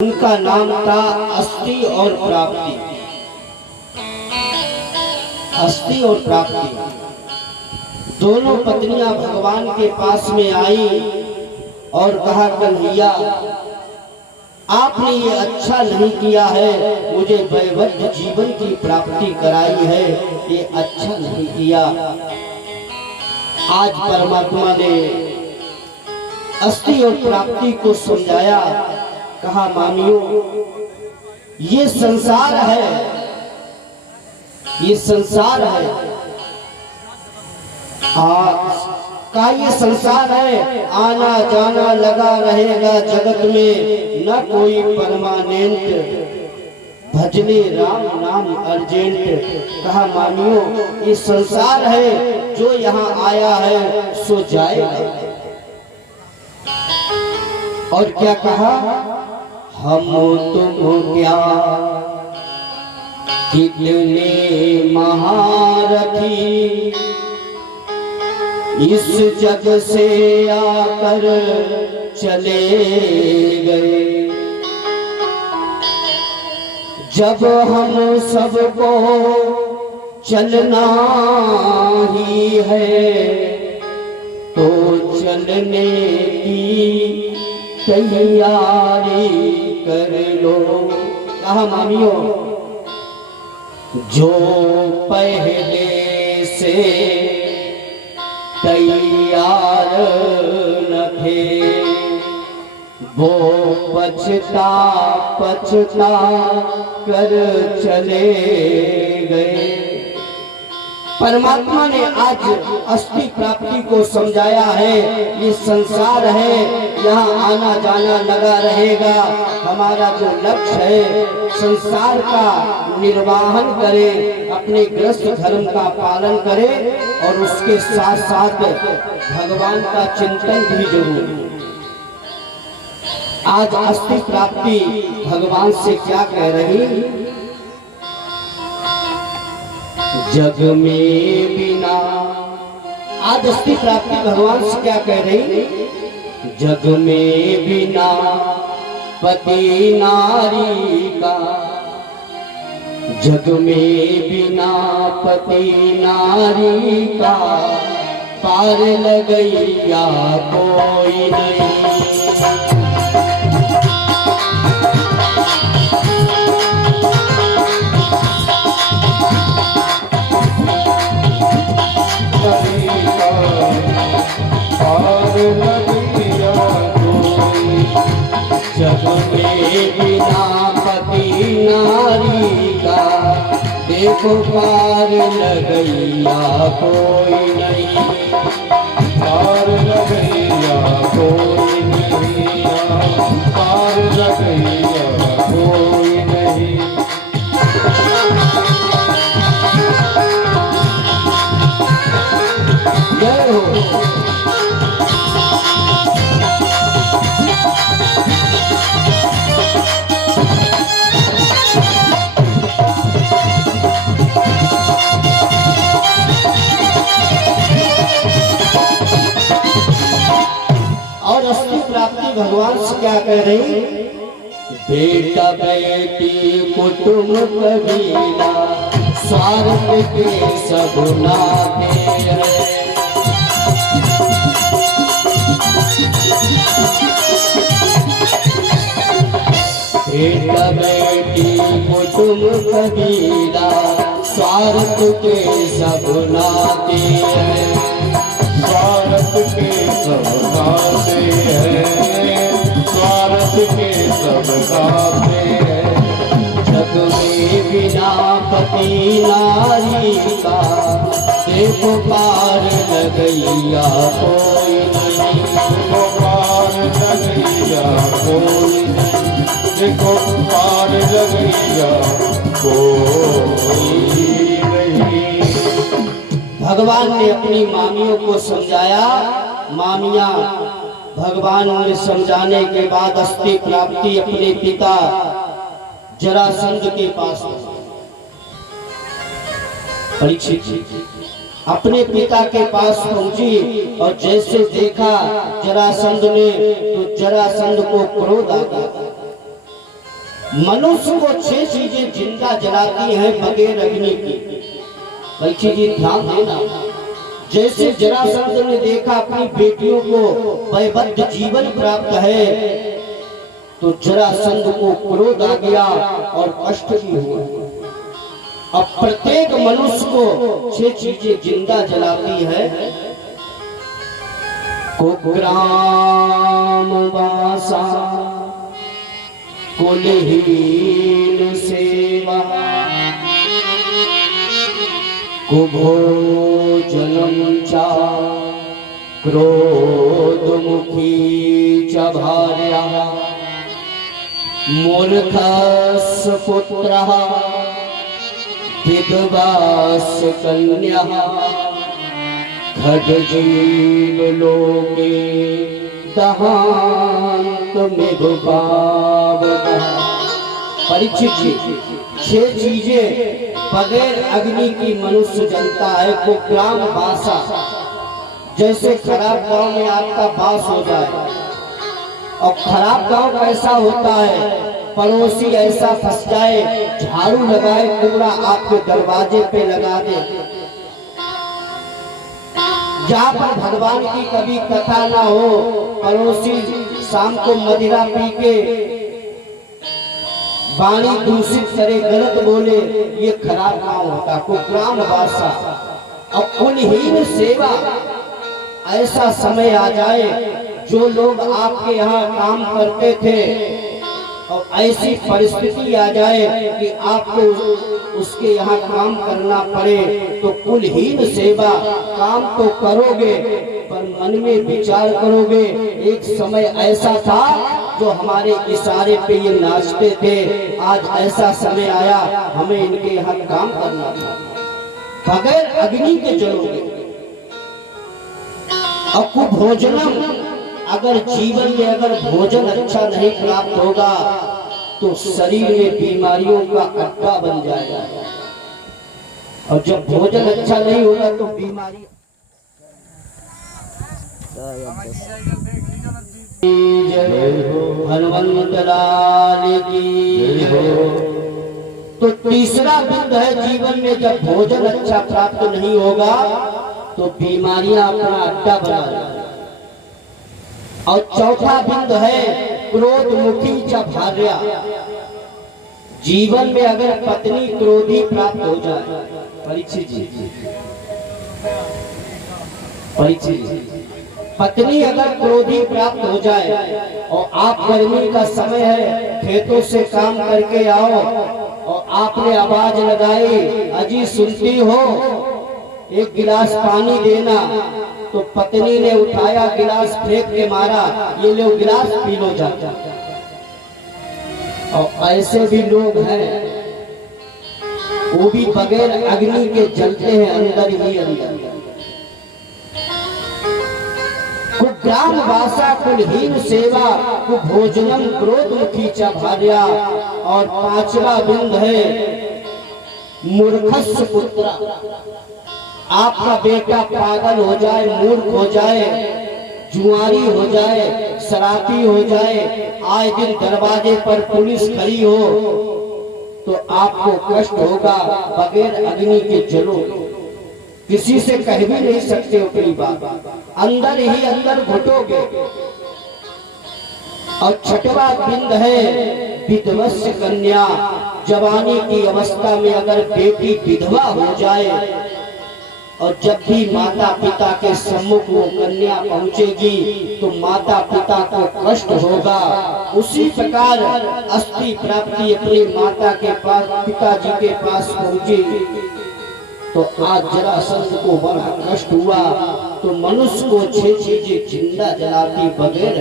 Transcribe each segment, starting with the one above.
उनका नाम था अस्थि और प्राप्ति। अस्थि और प्राप्ति दोनों पत्नियां भगवान के पास में आई और कहा, कन्हैया आपने ये अच्छा नहीं किया है, मुझे वैवध्य जीवन की प्राप्ति कराई है, ये अच्छा नहीं किया। आज परमात्मा ने अस्थि और प्राप्ति को समझाया, कहा मानियो ये संसार है, ये संसार है। का ये संसार है, आना जाना लगा रहेगा जगत में, न कोई परमानेंट, भजने राम नाम अर्जेंट। कहा मानियो ये संसार है, जो यहाँ आया है सो जाएगा। और क्या कहा, हम तुम क्या कितने महारथी, इस जग से आकर चले गए। जब हम सबको चलना ही है, तो चलने की तैयारी कर लो। कहा मानियो जो पहले से तैयार न थे, वो पछता पछता कर चले गए। परमात्मा ने आज अस्थि प्राप्ति को समझाया है, ये संसार है, यहाँ आना जाना लगा रहेगा। हमारा जो लक्ष्य है संसार का निर्वाहन करे, अपने गृहस्थ धर्म का पालन करे और उसके साथ साथ भगवान का चिंतन भी जरूर। आज अस्थि प्राप्ति भगवान से क्या कह रही, जग में बिना, आज अस्थि प्राप्ति भगवान से क्या कह रही, जग में बिना पति नारी का, जग में बिना पति नारी का, पार लगैया कोई नहीं। जग में बिना पति नारी का, देखो पार लगैया कोई नहीं, पार लगैया कोई नहीं, पार लगैया कोई नहीं। जय हो। भगवान से क्या कह रही, बेटा बेटी कुटुंब कबीला, स्वार्थ के सब नाते हैं। बेटा बेटी कुटुंब कबीला, स्वार्थ के सब नाते हैं, स्वार्थ के सब नाते हैं, स्वार्थ के सब नाते हैं। जग में बिना पति नारी का, देखो पार लगैया कोई नहीं, देखो पार लगैया कोई नहीं, देखो पार लगैया कोई नहीं। भगवान ने अपनी मामियों को समझाया। मामियां भगवान ने समझाने के बाद अस्थि प्राप्ति अपने पिता जरासंध के पास, परीक्षित अपने पिता के पास पहुंची और जैसे देखा जरासंध ने, तो जरासंध को क्रोध आ गया। मनुष्य को 6 चीजें जिंदा जलाती हैं बगैर अग्नि की। परीक्षित जी ध्यान देना, जैसे जरासंध ने देखा अपनी बेटियों को वैबद्ध जीवन प्राप्त है, तो जरासंध को क्रोध आ गया और कष्ट भी हुआ। अब प्रत्येक मनुष्य को 6 चीजें जिंदा जलाती है। कुग्राम वासा कुलहीन सेवा कुभोजनम च क्रोधमुखी च भार्या मूर्खस्य पुत्रः विधवास्य कन्या खड्गजीव लोके दहांत मेघपावतः। परीक्षित जी 6 चीजें बगैर अग्नि की मनुष्य जलता है। कुग्राम वासा, जैसे खराब गांव में आपका वास हो जाए, और खराब गांव कैसा होता है, पड़ोसी ऐसा फंस जाए, झाड़ू लगाए, कूड़ा आपके दरवाजे पे लगा दे। जहाँ पर भगवान की कभी कथा ना हो, पड़ोसी शाम को मदिरा पी के वाणी दूषित करे, गलत बोले, ये खराब गांव होता। कुग्राम वासा। और कुलहीन सेवा, ऐसा समय आ जाए जो लोग आपके यहाँ काम करते थे और ऐसी परिस्थिति आ जाए कि आपको उसके यहाँ काम करना पड़े, तो कुलहीन सेवा। काम तो करोगे पर मन में विचार करोगे। एक समय ऐसा था जो हमारे इशारे पे ये नाचते थे, आज ऐसा समय आया हमें इनके यहाँ काम करना था। बगैर अग्नि के जलोगे। और कुभोजनम, अगर जीवन में अगर भोजन अच्छा नहीं प्राप्त होगा तो शरीर में बीमारियों का अड्डा बन जाएगा। और जब भोजन अच्छा नहीं होगा तो बीमारी। हनुमंत लाल की हो। तो तीसरा बिंदु है जीवन में, जब भोजन अच्छा प्राप्त नहीं होगा तो बीमारियां अपना अड्डा बना लेंगी। और चौथा बिंदु है क्रोधमुखी च भार्या। जीवन में अगर पत्नी क्रोधी प्राप्त हो जाए, परीक्षित जी, पत्नी अगर क्रोधी प्राप्त हो जाए और आप गर्मी का समय है, खेतों से काम करके आओ और आपने आवाज लगाई, अजी सुनती हो, एक गिलास पानी देना, तो पत्नी ने उठाया गिलास फेंक के मारा, ये लो गिलास पी लो जाता। और ऐसे भी लोग हैं, वो भी बगैर अग्नि के जलते हैं अंदर ही अंदर। कुग्राम वासा कुलहीन सेवा कुभोजनम क्रोधमुखी च भार्या। और 5वां बिंद है मूर्खस्य पुत्र। आपका बेटा पागल हो जाए, मूर्ख हो जाए, जुआरी हो जाए, शराबी हो जाए, आए दिन दरवाजे पर पुलिस खड़ी हो, तो आपको कष्ट होगा। बगैर अग्नि के जलो, किसी से कह भी नहीं सकते अपनी बात, अंदर ही अंदर घुटोगे। और 6वां बिंद है विधवस्य कन्या। जवानी की अवस्था में अगर बेटी विधवा हो जाए और जब भी माता पिता के सम्मुख वो कन्या पहुंचेगी तो माता पिता को कष्ट होगा। उसी प्रकार अस्थि प्राप्ति अपनी माता के पास, पिताजी के पास पहुंचेगी। तो आज जरासंध को बड़ा कष्ट हुआ, तो मनुष्य को 6 चीजें जिंदा जलाती बगैर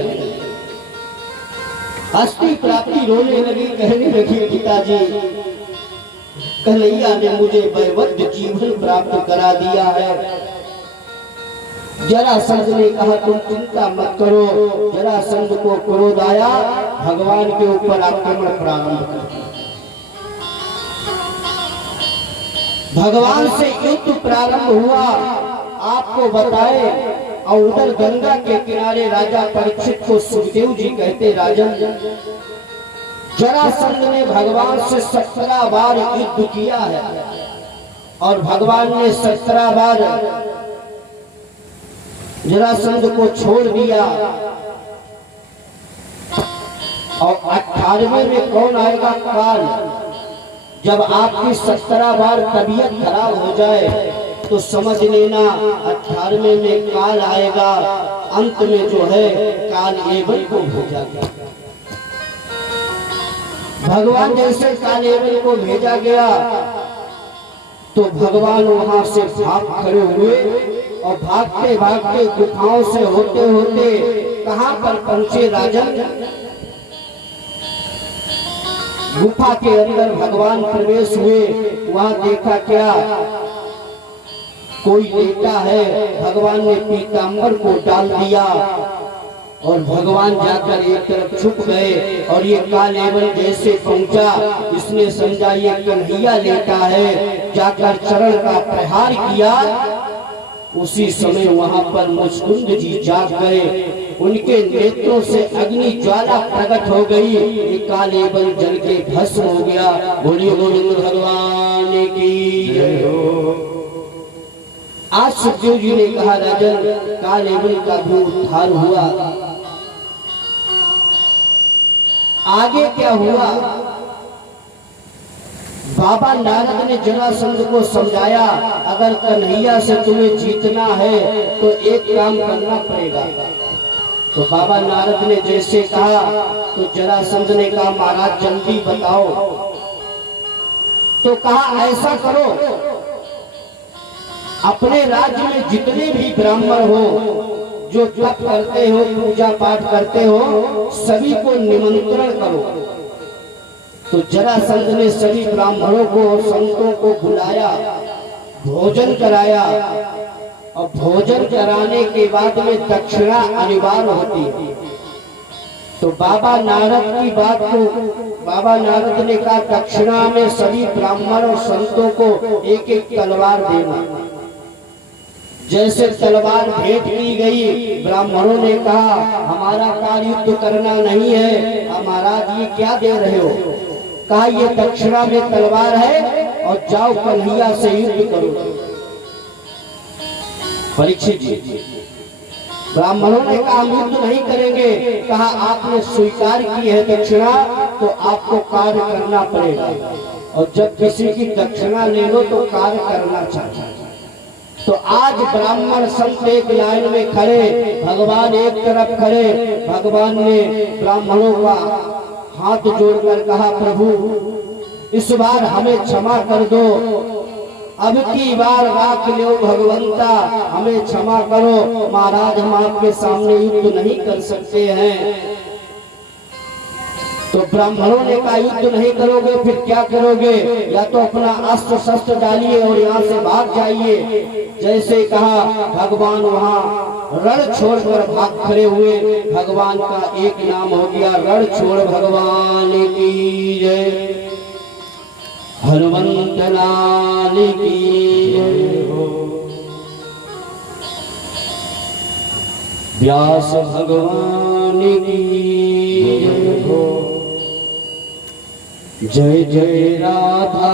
अस्थि प्राप्ति। रोने लगी, कहने लगी, पिताजी कन्हैया ने मुझे वैवध्य जीवन प्राप्त करा दिया है। जरासंध ने कहा तुम चिंता मत करो। जरासंध को क्रोध आया, भगवान के ऊपर आक्रमण प्रारंभ कर दिया। भगवान से युद्ध प्रारंभ हुआ। आपको बताए, और उधर गंगा के किनारे राजा परीक्षित को सुखदेव जी कहते, राजन जरासंध ने भगवान से 17 बार युद्ध किया है और भगवान ने 17 बार जरासंध को छोड़ दिया। और 18वें में कौन आएगा? काल। जब आपकी 17 बार तबीयत खराब हो जाए तो समझ लेना 18वें में काल आएगा। अंत में जो है काल एवल को भेजा गया। भगवान जैसे काल एवल को भेजा गया तो भगवान वहां से भाग खड़े हुए और भागते भागते गुफाओं से होते होते कहां पर पहुंचे राजन? गुफा के अंदर भगवान प्रवेश हुए। वहां देखा क्या? कोई लेटा है। भगवान ने पीतांबर को डाल दिया और भगवान जाकर एक तरफ छुप गए। और ये काल एवल जैसे पहुंचा, इसने समझा ये कन्हैया लेटा है, जाकर चरण का प्रहार किया। उसी समय वहां पर मुचकुंद जी जाग गए। उनके नेत्रों से अग्नि ज्वाला प्रकट हो गई। ये काल एवल जल के भस्म हो गया। बोलिए गोविंद भगवान की जय हो। आज सुखदेव जी ने कहा राजन काल एवल का भी उद्धार हुआ। आगे क्या हुआ? बाबा नारद ने जरासंध को समझाया, अगर कन्हैया से तुम्हें जीतना है तो एक काम करना पड़ेगा। तो बाबा नारद ने जैसे कहा तो जरासंध ने कहा महाराज जल्दी बताओ। तो कहा ऐसा करो, अपने राज्य में जितने भी ब्राह्मण हो जो तप करते हो, पूजा पाठ करते हो, सभी को निमंत्रण करो। तो जरासंध ने सभी ब्राह्मणों को और संतों को बुलाया, भोजन कराया। और भोजन कराने के बाद में दक्षिणा अनिवार्य होती है। तो बाबा नारद की बात को बाबा नारद ने कहा दक्षिणा में सभी ब्राह्मण और संतों को एक एक तलवार देना। जैसे तलवार भेंट की गई, ब्राह्मणों ने कहा हमारा कार्य युद्ध करना नहीं है, महाराज ये क्या दे रहे हो? कहा ये दक्षिणा में तलवार है और जाओ कन्हैया से युद्ध करो। परीक्षित जी, ब्राह्मणों ने कहा हम युद्ध नहीं करेंगे। कहा आपने स्वीकार की है दक्षिणा तो आपको कार्य करना पड़ेगा। और जब किसी की दक्षिणा ले लो तो कार्य करना चाहिए। तो आज ब्राह्मण संत एक लाइन में खड़े, भगवान एक तरफ खड़े। भगवान ने ब्राह्मणों का हाथ जोड़कर कहा प्रभु इस बार हमें क्षमा कर दो, अब की बार राख लो भगवंता, हमें क्षमा करो। महाराज हम आपके सामने युद्ध नहीं कर सकते हैं। तो ब्राह्मणों ने कहा युद्ध नहीं करोगे फिर क्या करोगे? या तो अपना अस्त्र शस्त्र डालिए और यहाँ से भाग जाइए। जैसे कहा भगवान वहाँ रण छोड़कर भाग खड़े हुए। भगवान का एक नाम हो गया रण छोड़ भगवान की जय। हनुमंत लाल की जय हो। व्यास भगवान की जय हो। जय जय राधा।